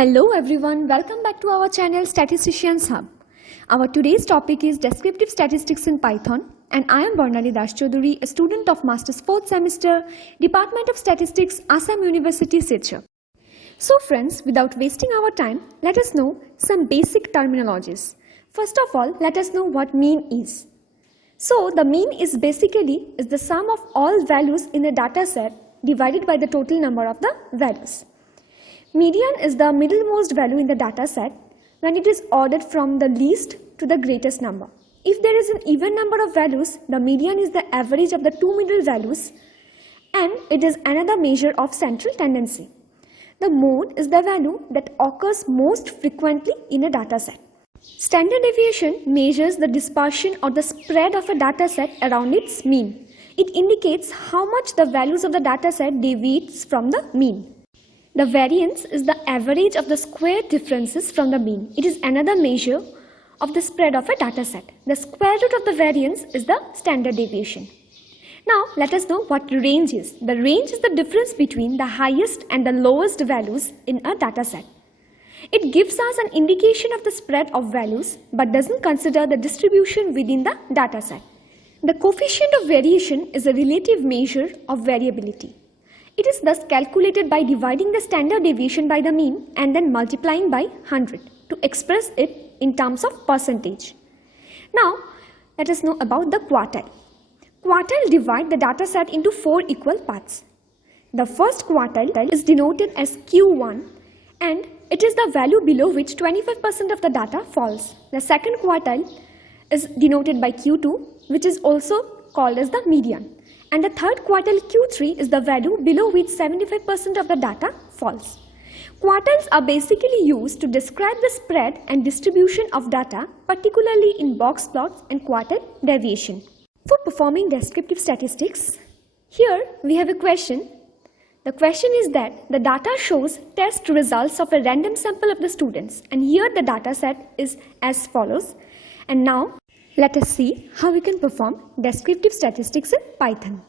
Hello everyone, welcome back to our channel Statisticians Hub. Our today's topic is Descriptive Statistics in Python, and I am Barnali Das Chaudhary, a student of Master's 4th semester, Department of Statistics, Assam University, Silchar. So friends, without wasting our time, let us know some basic terminologies. First of all, let us know what mean is. So the mean is basically the sum of all values in a data set divided by the total number of the values. Median is the middlemost value in the data set when it is ordered from the least to the greatest number. If there is an even number of values, the median is the average of the two middle values, and it is another measure of central tendency. The mode is the value that occurs most frequently in a data set. Standard deviation measures the dispersion or the spread of a data set around its mean. It indicates how much the values of the data set deviates from the mean. The variance is the average of the square differences from the mean. It is another measure of the spread of a data set. The square root of the variance is the standard deviation. Now let us know what range is. The range is the difference between the highest and the lowest values in a data set. It gives us an indication of the spread of values but doesn't consider the distribution within the data set. The coefficient of variation is a relative measure of variability. It is thus calculated by dividing the standard deviation by the mean and then multiplying by 100 to express it in terms of percentage. Now, let us know about the quartile. Quartile divide the data set into four equal parts. The first quartile is denoted as Q1, and it is the value below which 25% of the data falls. The second quartile is denoted by Q2, which is also called as the median. And the third quartile Q3 is the value below which 75% of the data falls. Quartiles are basically used to describe the spread and distribution of data, particularly in box plots and quartile deviation. For performing descriptive statistics, here we have a question. The question is that the data shows test results of a random sample of the students, and here the data set is as follows. And now let us see how we can perform descriptive statistics in Python.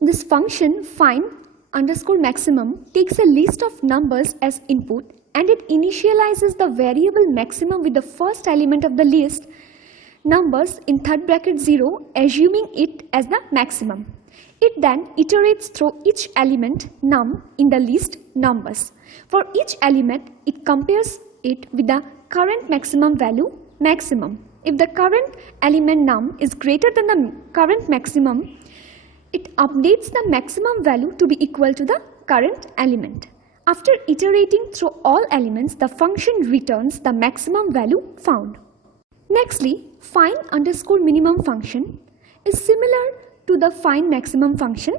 This function find_maximum takes a list of numbers as input, and it initializes the variable maximum with the first element of the list numbers in third bracket 0, assuming it as the maximum. It then iterates through each element num in the list numbers. For each element, it compares it with the current maximum value maximum. If the current element num is greater than the current maximum, it updates the maximum value to be equal to the current element. After iterating through all elements, the function returns the maximum value found. Nextly, find_minimum function is similar to the find maximum function.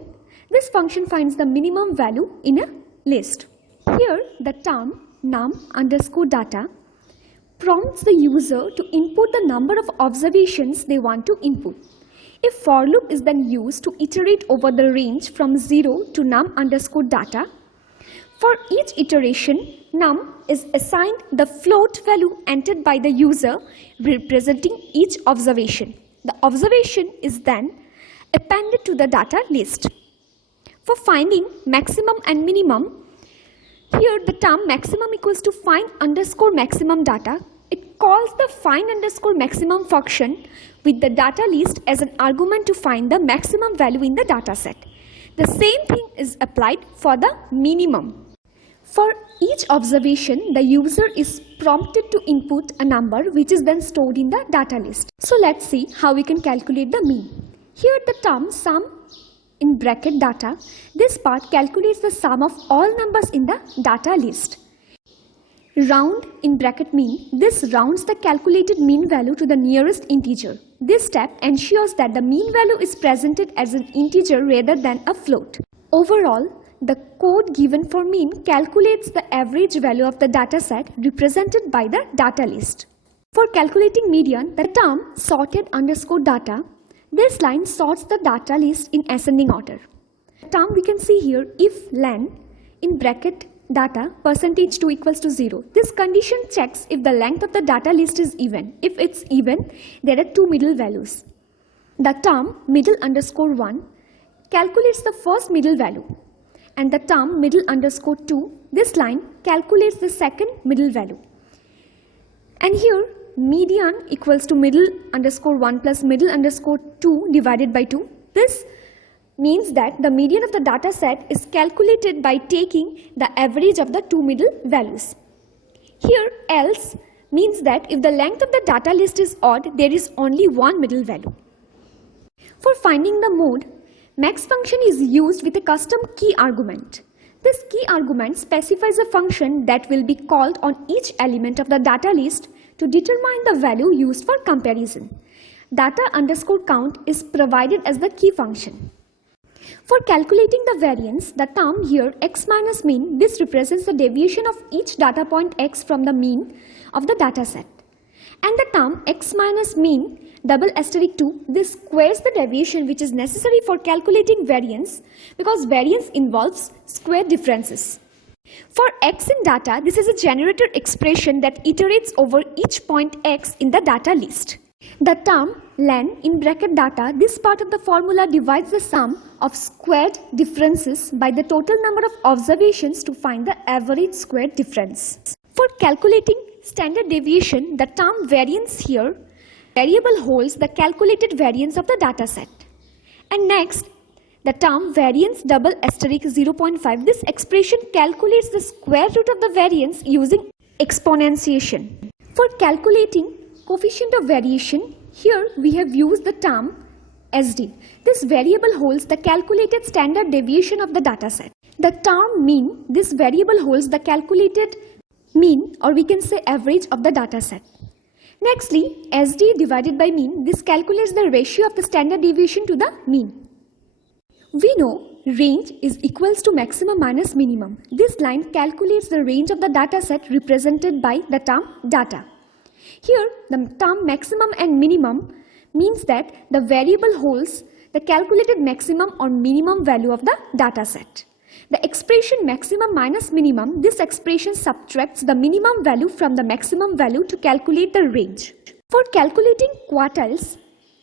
This function finds the minimum value in a list. Here, the term num_data prompts the user to input the number of observations they want to input. A for loop is then used to iterate over the range from 0 to num_data. For each iteration, num is assigned the float value entered by the user representing each observation. The observation is then appended to the data list. For finding maximum and minimum, here the term maximum equals to find_maximum data. It calls the find_maximum function with the data list as an argument to find the maximum value in the data set. The same thing is applied for the minimum. For each observation, the user is prompted to input a number which is then stored in the data list. So let's see how we can calculate the mean. Here the term sum in bracket data, this part calculates the sum of all numbers in the data list. Round in bracket mean, this rounds the calculated mean value to the nearest integer. This step ensures that the mean value is presented as an integer rather than a float. Overall, the code given for mean calculates the average value of the data set represented by the data list. For calculating median, the term sorted_data, this line sorts the data list in ascending order. The term we can see here, if len in bracket data %2 equals to 0. This condition checks if the length of the data list is even. If it's even, there are two middle values. The term middle_1 calculates the first middle value, and the term middle underscore 2, this line calculates the second middle value. And here median equals to middle underscore 1 plus middle underscore 2 divided by 2. This means that the median of the data set is calculated by taking the average of the two middle values. Here else means that if the length of the data list is odd, there is only one middle value. For finding the mode, max function is used with a custom key argument. This key argument specifies a function that will be called on each element of the data list to determine the value used for comparison. Data underscore count is provided as the key function. For calculating the variance, the term here x minus mean, this represents the deviation of each data point x from the mean of the data set. And the term x minus mean double asterisk 2, this squares the deviation which is necessary for calculating variance because variance involves square differences. For x in data, this is a generator expression that iterates over each point x in the data list. The term len in bracket data, this part of the formula divides the sum of squared differences by the total number of observations to find the average squared difference. For calculating standard deviation, the term variance here variable holds the calculated variance of the data set. And next, the term variance double asterisk 0.5, this expression calculates the square root of the variance using exponentiation. For calculating coefficient of variation, here we have used the term SD. This variable holds the calculated standard deviation of the data set. The term mean, this variable holds the calculated mean, or we can say average of the data set. Nextly, SD divided by mean, this calculates the ratio of the standard deviation to the mean. We know range is equals to maximum minus minimum. This line calculates the range of the data set represented by the term data. Here, the term maximum and minimum means that the variable holds the calculated maximum or minimum value of the data set. The expression maximum minus minimum, this expression subtracts the minimum value from the maximum value to calculate the range. For calculating quartiles,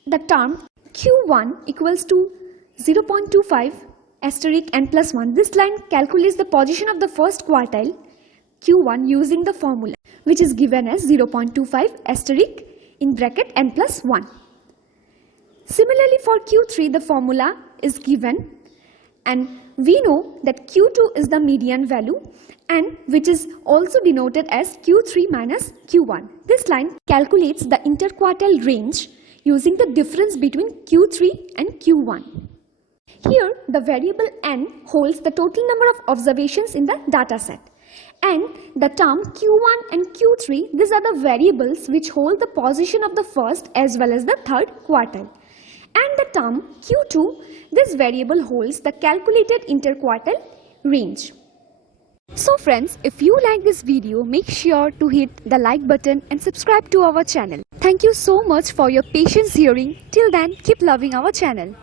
the term Q1 equals to 0.25 asterisk n plus 1. This line calculates the position of the first quartile Q1 using the formula, which is given as 0.25 asterisk in bracket n plus 1. Similarly, for Q3, the formula is given, and we know that Q2 is the median value, and which is also denoted as Q3 minus Q1. This line calculates the interquartile range using the difference between Q3 and Q1. Here, the variable n holds the total number of observations in the data set. And the term Q1 and Q3, these are the variables which hold the position of the first as well as the third quartile. And the term Q2, this variable holds the calculated interquartile range. So friends, if you like this video, make sure to hit the like button and subscribe to our channel. Thank you so much for your patience hearing. Till then, keep loving our channel.